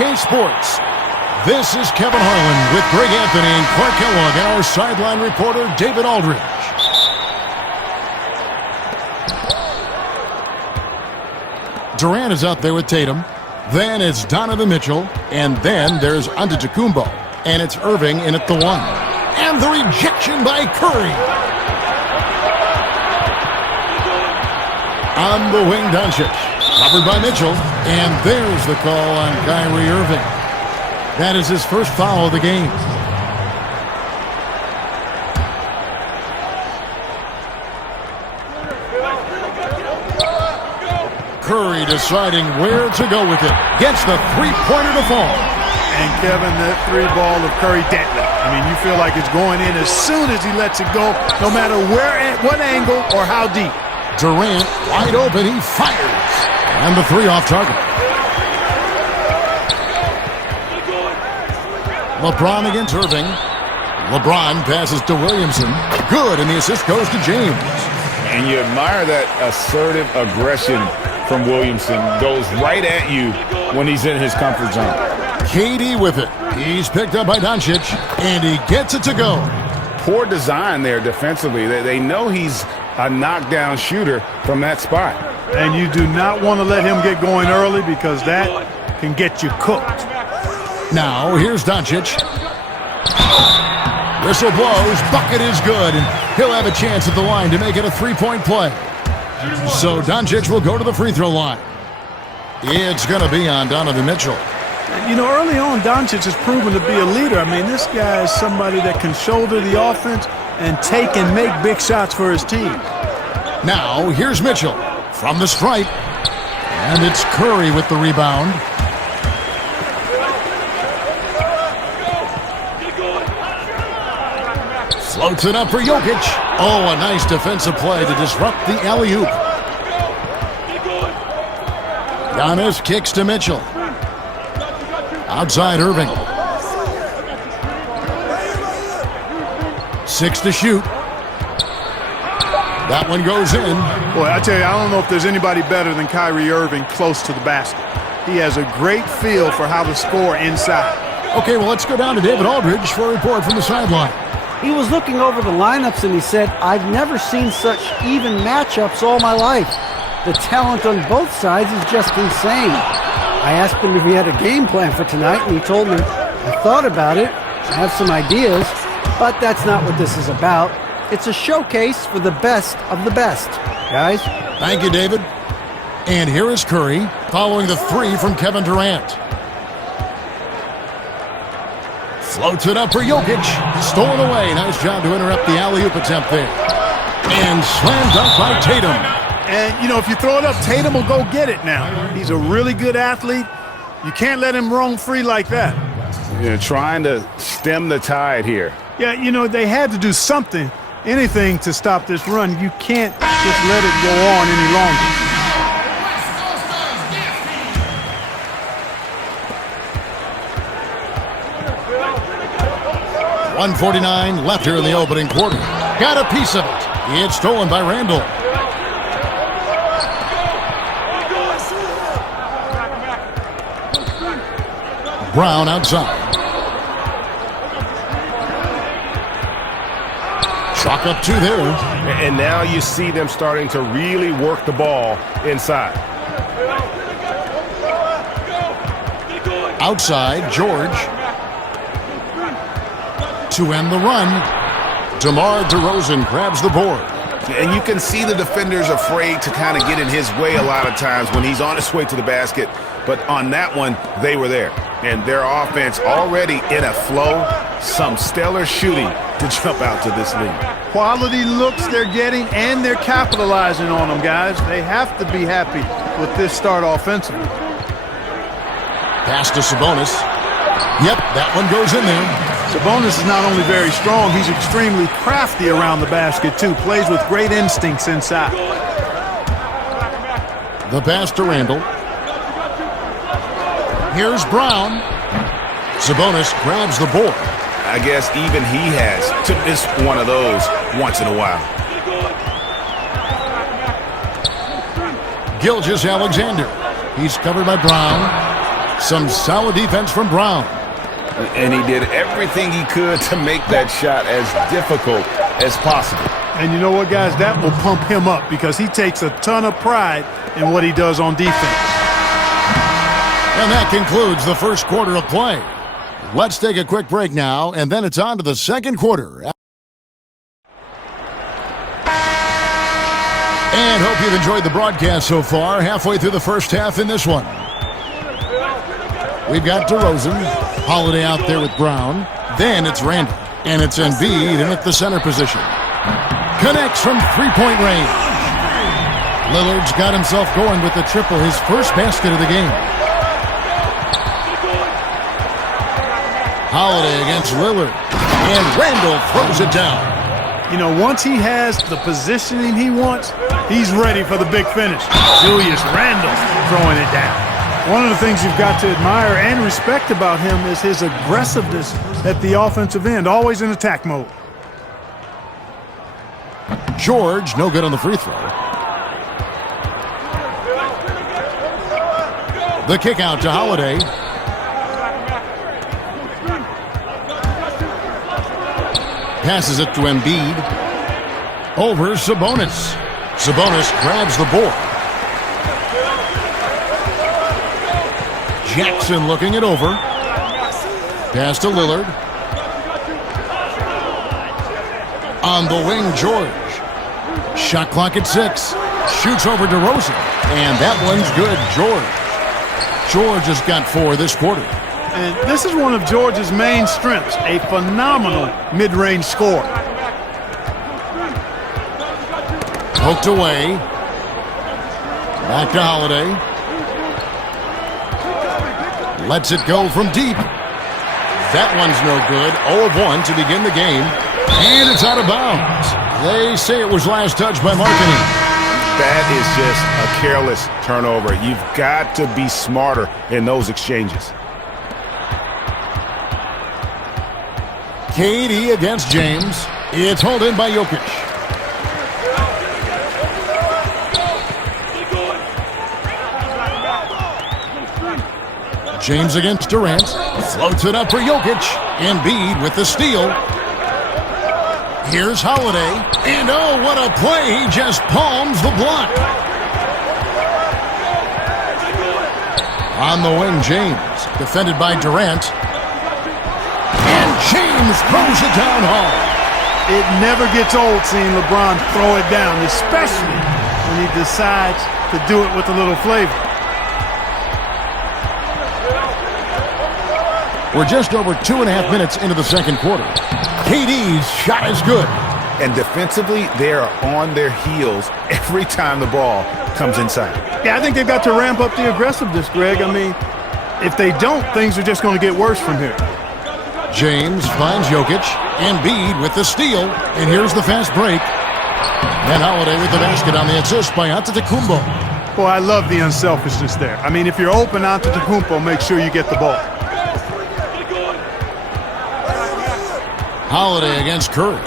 2K Sports. This is Kevin Harlan with Greg Anthony and Clark Kellogg and our sideline reporter, David Aldridge. Durant is out there with Tatum. Then it's Donovan Mitchell. And then there's Antetokoumpo. And it's Irving in at the 1. And the rejection by Curry. On the wing, Doncic. Covered by Mitchell. And there's the call on Kyrie Irving. That is his first foul of the game. Curry deciding where to go with it. Gets the three-pointer to fall. And Kevin, that three ball of Curry deadly. I mean, you feel like it's going in as soon as he lets it go, no matter where, at what angle, or how deep. Durant wide open, he fires. And the three off target. LeBron against Irving. LeBron passes to Williamson. Good, and the assist goes to James. And you admire that assertive aggression from Williamson. Goes right at you when he's in his comfort zone. KD with it. He's picked up by Doncic, and he gets it to go. Poor design there defensively. They know he's a knockdown shooter from that spot. And you do not want to let him get going early because that can get you cooked. Now, here's Doncic. Whistle blows, bucket is good, and he'll have a chance at the line to make it a three-point play. So Doncic will go to the free throw line. It's going to be on Donovan Mitchell. You know, early on, Doncic has proven to be a leader. I mean, this guy is somebody that can shoulder the offense and take and make big shots for his team. Now, here's Mitchell from the stripe. And it's Curry with the rebound. Floats it up for Jokic. Oh, a nice defensive play to disrupt the alley-oop. Giannis kicks to Mitchell. Outside Irving. 6 to shoot. That one goes in. Boy, I tell you, I don't know if there's anybody better than Kyrie Irving close to the basket. He has a great feel for how to score inside. Okay, well, let's go down to David Aldridge for a report from the sideline. He was looking over the lineups and he said, "I've never seen such even matchups all my life. The talent on both sides is just insane." I asked him if he had a game plan for tonight, and he told me, "I thought about it, I have some ideas, but that's not what this is about. It's a showcase for the best of the best, guys." Thank you, David. And here is Curry following the three from Kevin Durant. Floats it up for Jokic. Stolen away. Nice job to interrupt the alley-oop attempt there. And slammed up by Tatum. And, you know, if you throw it up, Tatum will go get it now. He's a really good athlete. You can't let him roam free like that. You're trying to stem the tide here. Yeah, you know, they had to do something, anything to stop this run. You can't just let it go on any longer. .149 left here in the opening quarter. Got a piece of it. It's stolen by Randall. Brown outside. Chalk up 2 there. And now you see them starting to really work the ball inside. Outside, George. To end the run, DeMar DeRozan grabs the board. And you can see the defenders afraid to kind of get in his way a lot of times when he's on his way to the basket. But on that one, they were there. And their offense already in a flow. Some stellar shooting to jump out to this lead. Quality looks they're getting, and they're capitalizing on them, guys. They have to be happy with this start offensively. Pass to Sabonis. Yep, that one goes in there. Sabonis is not only very strong, he's extremely crafty around the basket, too. Plays with great instincts inside. The pass to Randall. Here's Brown. Sabonis grabs the board. I guess even he has to miss one of those once in a while. Gilgeous-Alexander. He's covered by Brown. Some solid defense from Brown. And he did everything he could to make that shot as difficult as possible. And you know what, guys? That will pump him up because he takes a ton of pride in what he does on defense. And that concludes the first quarter of play. Let's take a quick break now, and then it's on to the second quarter. And hope you've enjoyed the broadcast so far. Halfway through the first half in this one. We've got DeRozan, Holiday out there with Brown. Then it's Randall, and it's Embiid in at the center position. Connects from three-point range. Lillard's got himself going with the triple, his first basket of the game. Holiday against Lillard, and Randall throws it down. You know, once he has the positioning he wants, he's ready for the big finish. Julius Randle throwing it down. One of the things you've got to admire and respect about him is his aggressiveness at the offensive end, always in attack mode. George, no good on the free throw. The kick out to Holiday. Passes it to Embiid. Over Sabonis. Sabonis grabs the board. Jackson looking it over. Pass to Lillard. On the wing, George. Shot clock at 6. Shoots over DeRozan. And that one's good, George. George has got 4 this quarter. And this is one of George's main strengths, a phenomenal mid-range scorer. Poked away. Back to Holiday. Lets it go from deep. That one's no good. 0 of 1 to begin the game. And it's out of bounds. They say it was last touched by Markkanen. That is just a careless turnover. You've got to be smarter in those exchanges. KD against James. It's hauled in by Jokic. James against Durant. Floats it up for Jokic. Embiid with the steal. Here's Holiday. And oh, what a play. He just palms the block. On the wing, James. Defended by Durant. And James throws it down hard. It never gets old seeing LeBron throw it down, especially when he decides to do it with a little flavor. We're just over 2.5 minutes into the second quarter. KD's shot is good. And defensively, they are on their heels every time the ball comes inside. Yeah, I think they've got to ramp up the aggressiveness, Greg. I mean, if they don't, things are just going to get worse from here. James finds Jokic. Embiid with the steal. And here's the fast break. And Holiday with the basket on the assist by Antetokoumpo. Boy, I love the unselfishness there. I mean, if you're open Antetokoumpo, make sure you get the ball. Holiday against Curry.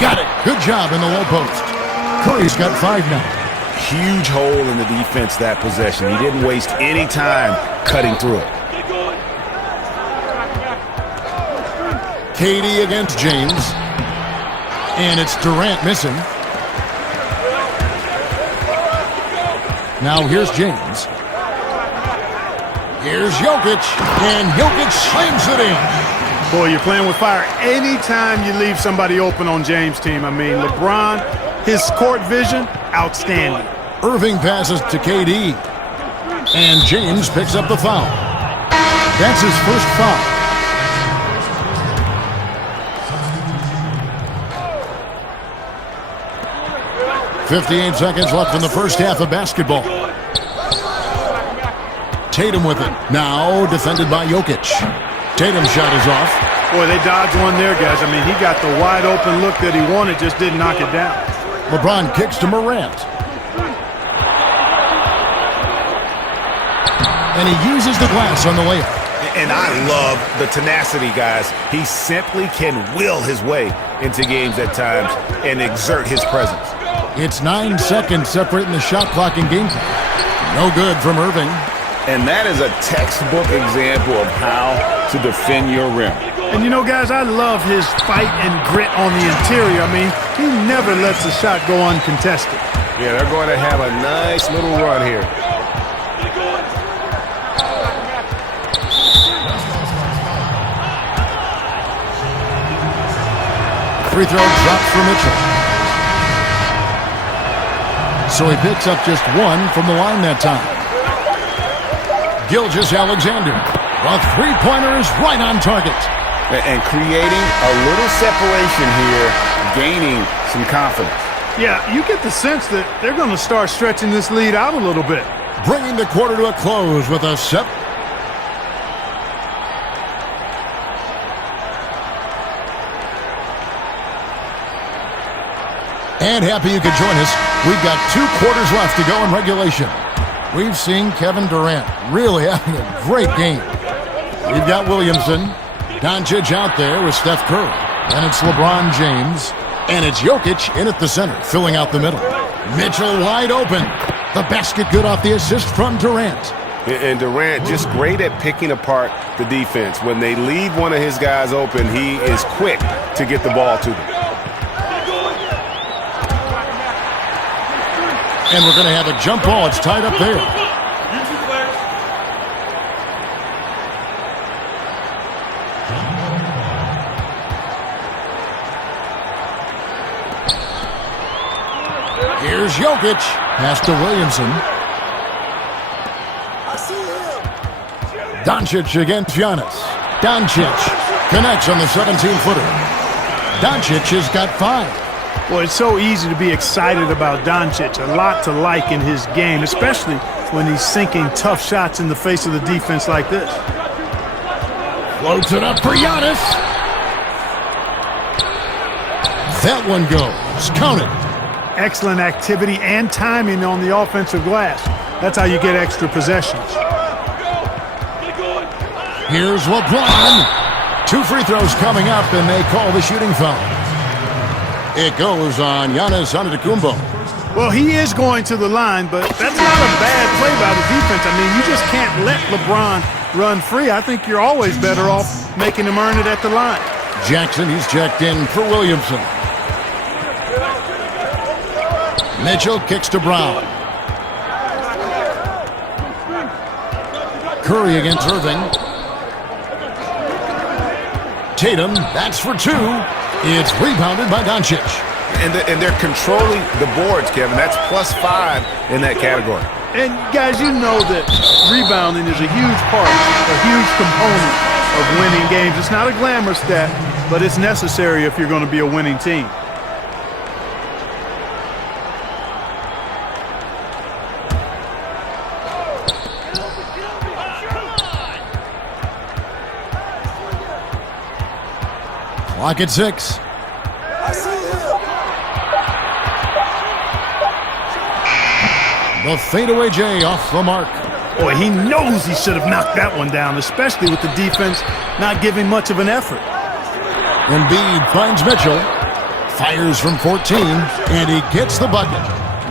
Got it. Good job in the low post. Curry's got 5 now. Huge hole in the defense that possession. He didn't waste any time cutting through it. KD against James. And it's Durant missing. Now here's James. Here's Jokic. And Jokic slams it in. Boy, you're playing with fire anytime you leave somebody open on James' team. I mean, LeBron, his court vision, outstanding. Irving passes to KD. And James picks up the foul. That's his first foul. .58 seconds left in the first half of basketball. Tatum with it. Now defended by Jokic. Tatum's shot is off. Boy, they dodged one there, guys. I mean, he got the wide open look that he wanted, just didn't knock it down. LeBron kicks to Morant. And he uses the glass on the layup. And I love the tenacity, guys. He simply can will his way into games at times and exert his presence. It's 9 seconds separating the shot clock and game time. No good from Irving. And that is a textbook example of how to defend your rim. And you know, guys, I love his fight and grit on the interior. I mean, he never lets a shot go uncontested. Yeah, they're going to have a nice little run here. Free throw dropped for Mitchell. So he picks up just one from the line that time. Gilgeous-Alexander. The three-pointer is right on target. And creating a little separation here, gaining some confidence. Yeah, you get the sense that they're going to start stretching this lead out a little bit. Bringing the quarter to a close with a set. And happy you could join us. We've got 2 quarters left to go in regulation. We've seen Kevin Durant really having a great game. We've got Williamson. Doncic out there with Steph Curry. And it's LeBron James. And it's Jokic in at the center, filling out the middle. Mitchell wide open. The basket good off the assist from Durant. And Durant just great at picking apart the defense. When they leave one of his guys open, he is quick to get the ball to them. And we're going to have a jump ball. It's tied up there. Here's Jokic. Pass to Williamson. Doncic against Giannis. Doncic connects on the 17-footer. Doncic has got 5. Well, it's so easy to be excited about Doncic. A lot to like in his game, especially when he's sinking tough shots in the face of the defense like this. Floats it up for Giannis. That one goes. Counted. Excellent activity and timing on the offensive glass. That's how you get extra possessions. Here's LeBron. 2 free throws coming up, and they call the shooting foul. It goes on Giannis Antetokoumpo. Well, he is going to the line, but that's not a bad play by the defense. I mean, you just can't let LeBron run free. I think you're always better off making him earn it at the line. Jackson, he's checked in for Williamson. Mitchell kicks to Brown. Curry against Irving. Tatum, that's for 2. It's rebounded by Doncic. And they're controlling the boards, Kevin. That's +5 in that category. And, guys, you know that rebounding is a huge part, a huge component of winning games. It's not a glamour stat, but it's necessary if you're going to be a winning team. Clock at 6. The fadeaway J off the mark. Boy, he knows he should have knocked that one down, especially with the defense not giving much of an effort. Embiid finds Mitchell. Fires from 14, and he gets the bucket.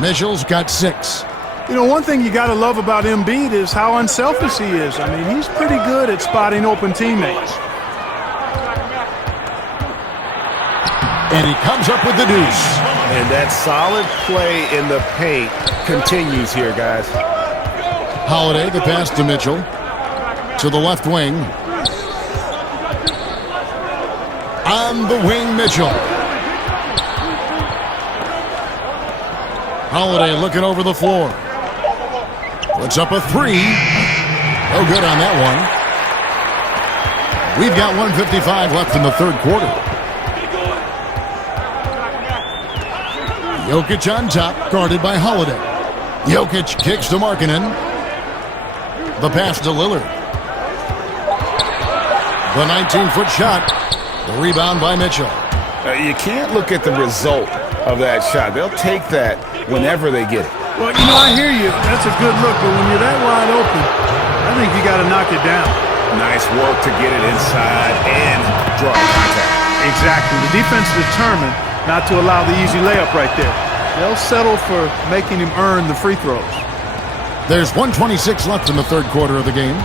Mitchell's got 6. You know, one thing you got to love about Embiid is how unselfish he is. I mean, he's pretty good at spotting open teammates. And he comes up with the deuce. And that solid play in the paint continues here, guys. Holiday, the pass to Mitchell. To the left wing. On the wing, Mitchell. Holiday looking over the floor. Puts up a 3. No good on that one. We've got 1:55 left in the third quarter. Jokic on top, guarded by Holiday. Jokic kicks to Markkanen. The pass to Lillard. The 19-foot shot. The rebound by Mitchell. You can't look at the result of that shot. They'll take that whenever they get it. Well, you know, I hear you. That's a good look, but when you're that wide open, I think you got to knock it down. Nice work to get it inside and draw contact. Exactly. The defense determined not to allow the easy layup right there. They'll settle for making him earn the free throws. There's 1:26 left in the third quarter of the game.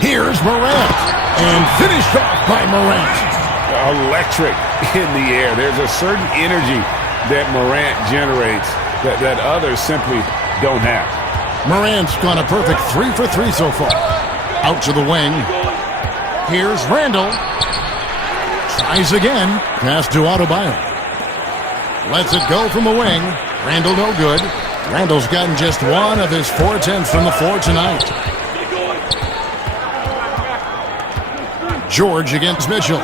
Here's Morant, and finished off by Morant. Electric in the air. There's a certain energy that Morant generates that others simply don't have. Morant's gone a perfect 3 for 3 so far. Out to the wing. Here's Randall. Tries again. Pass to Adebayo. Lets it go from the wing. Randall no good. Randall's gotten just 1 of his 4 attempts from the floor tonight. George against Mitchell.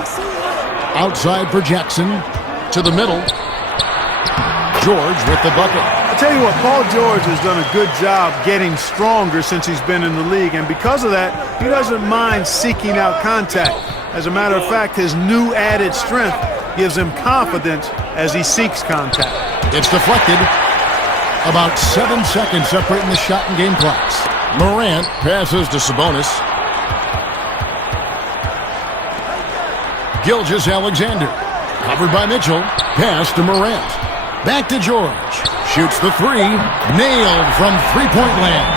Outside for Jackson. To the middle. George with the bucket. I tell you what, Paul George has done a good job getting stronger since he's been in the league, and because of that, he doesn't mind seeking out contact. As a matter of fact, his new added strength gives him confidence as he seeks contact. It's deflected. About 7 seconds separating the shot and game clocks. Morant passes to Sabonis. Gilgeous-Alexander. Covered by Mitchell. Pass to Morant. Back to George. Shoots the 3. Nailed from three-point land.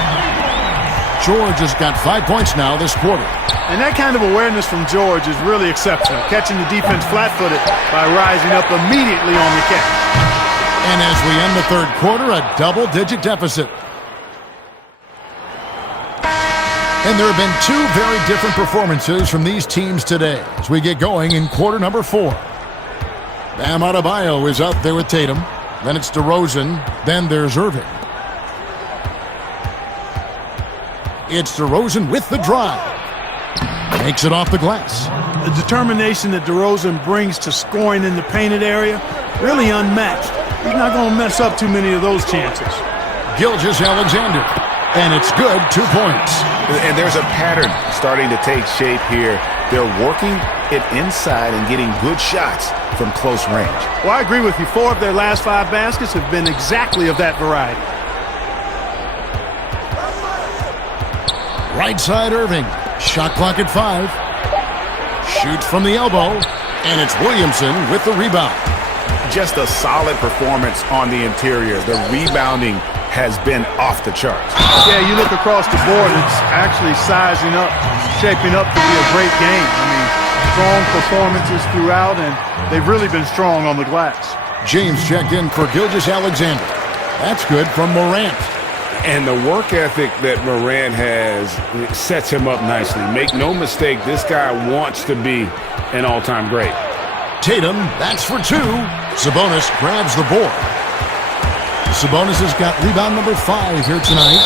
George has got 5 points now this quarter. And that kind of awareness from George is really exceptional, catching the defense flat-footed by rising up immediately on the catch. And as we end the third quarter, a double-digit deficit. And there have been 2 very different performances from these teams today as we get going in quarter number 4. Bam Adebayo is out there with Tatum. Then it's DeRozan. Then there's Irving. It's DeRozan with the drive. Makes it off the glass. The determination that DeRozan brings to scoring in the painted area, really unmatched. He's not going to mess up too many of those chances. Gilgeous-Alexander. And it's good, 2 points. And there's a pattern starting to take shape here. They're working it inside and getting good shots from close range. Well, I agree with you. 4 of their last 5 baskets have been exactly of that variety. Right side Irving. Shot clock at 5. Shoots from the elbow. And it's Williamson with the rebound. Just a solid performance on the interior. The rebounding has been off the charts. Yeah, you look across the board, it's actually sizing up, shaping up to be a great game. I mean, strong performances throughout, and they've really been strong on the glass. James checked in for Gilgeous-Alexander. That's good from Morant. And the work ethic that Morant has sets him up nicely. Make no mistake, this guy wants to be an all-time great. Tatum, that's for 2. Sabonis grabs the board. Sabonis has got rebound number 5 here tonight.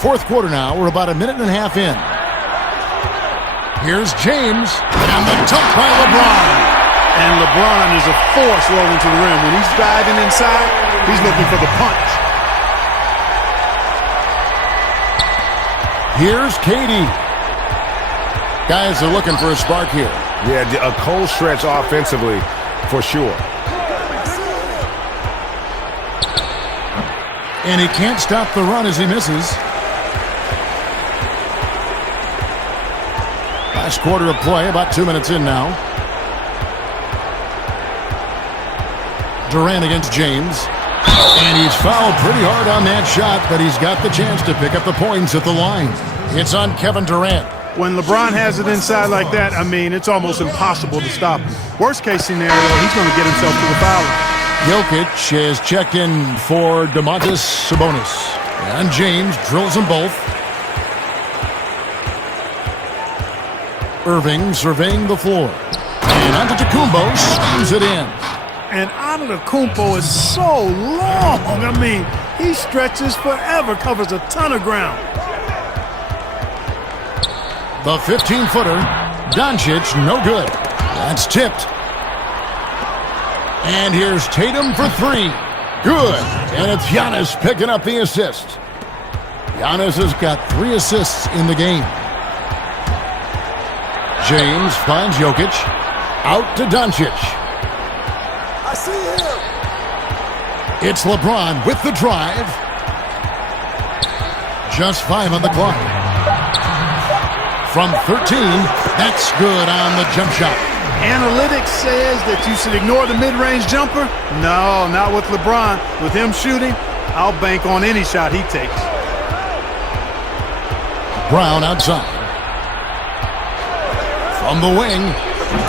Fourth quarter now. We're about a minute and a half in. Here's James. And the dunk by LeBron. And LeBron is a force rolling to the rim. When he's driving inside, he's looking for the punch. Here's Katie. Guys are looking for a spark here. Yeah, a cold stretch offensively for sure. And he can't stop the run as he misses. Last quarter of play, about 2 minutes in now. Durant against James. And he's fouled pretty hard on that shot, but he's got the chance to pick up the points at the line. It's on Kevin Durant. When LeBron has it inside like that, I mean, it's almost impossible to stop him. Worst case scenario, he's going to get himself to the foul line. Jokic has checked in for Domantas Sabonis. And James drills them both. Irving surveying the floor. And Antetokoumpo slams it in. And Antetokoumpo is so long. I mean, he stretches forever, covers a ton of ground. The 15-footer, Doncic, no good. That's tipped. And here's Tatum for 3. Good. And it's Giannis picking up the assist. Giannis has got 3 assists in the game. James finds Jokic. Out to Doncic. I see him. It's LeBron with the drive. Just 5 on the clock. from 13. That's good on the jump shot. Analytics says that you should ignore the mid-range jumper. No, not with LeBron. With him shooting, I'll bank on any shot he takes. Brown outside. From the wing,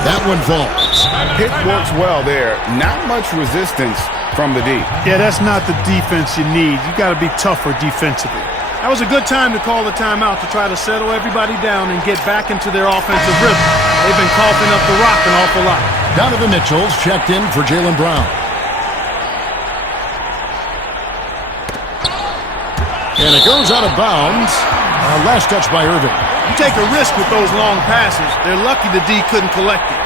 that one falls. Pick works well there. Not much resistance from the D. Yeah, that's not the defense you need. You got to be tougher defensively. That was a good time to call the timeout to try to settle everybody down and get back into their offensive rhythm. They've been coughing up the rock an awful lot. Donovan Mitchell's checked in for Jaylen Brown. And it goes out of bounds. Last touch by Irving. You take a risk with those long passes. They're lucky the D couldn't collect it.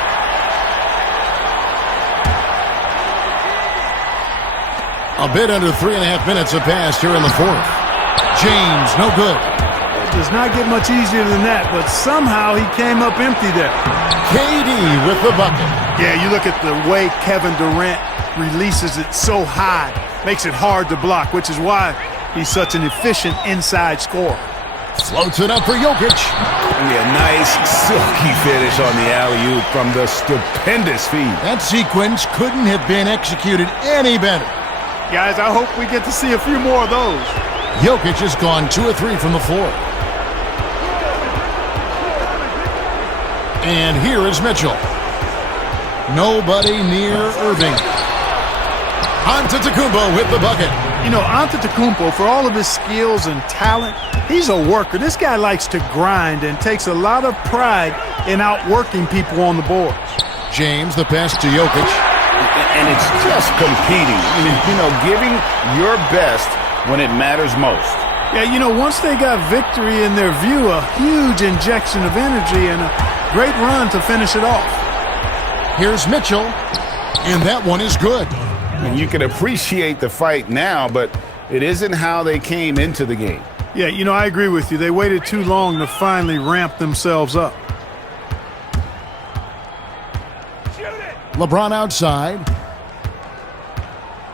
A bit under 3.5 minutes have passed here in the fourth. James, no good. It does not get much easier than that, but somehow he came up empty there. KD with the bucket. Yeah, you look at the way Kevin Durant releases it so high. Makes it hard to block, which is why he's such an efficient inside scorer. Floats it up for Jokic. Yeah, nice silky finish on the alley-oop from the stupendous feed. That sequence couldn't have been executed any better. Guys, I hope we get to see a few more of those. Jokic has gone 2 of 3 from the floor. And here is Mitchell. Nobody near Irving. Antetokoumpo with the bucket. You know, Antetokoumpo, for all of his skills and talent, he's a worker. This guy likes to grind and takes a lot of pride in outworking people on the boards. James, the pass to Jokic. And it's just competing. I mean, you know, giving your best when it matters most. Yeah, you know, once they got victory in their view, a huge injection of energy and a great run to finish it off. Here's Mitchell, and that one is good. And you can appreciate the fight now, but it isn't how they came into the game. Yeah, you know, I agree with you. They waited too long to finally ramp themselves up. LeBron outside.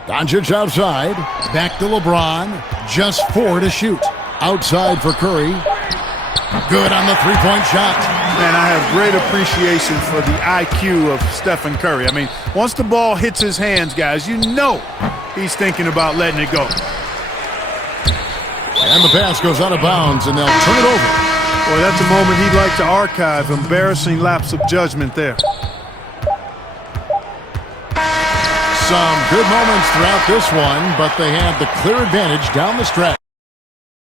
Doncic outside. Back to LeBron. Just 4 to shoot. Outside for Curry. Good on the three-point shot. Man, I have great appreciation for the IQ of Stephen Curry. I mean, once the ball hits his hands, guys, you know he's thinking about letting it go. And the pass goes out of bounds, and they'll turn it over. Boy, that's a moment he'd like to archive. Embarrassing lapse of judgment there. Some good moments throughout this one, but they had the clear advantage down the stretch.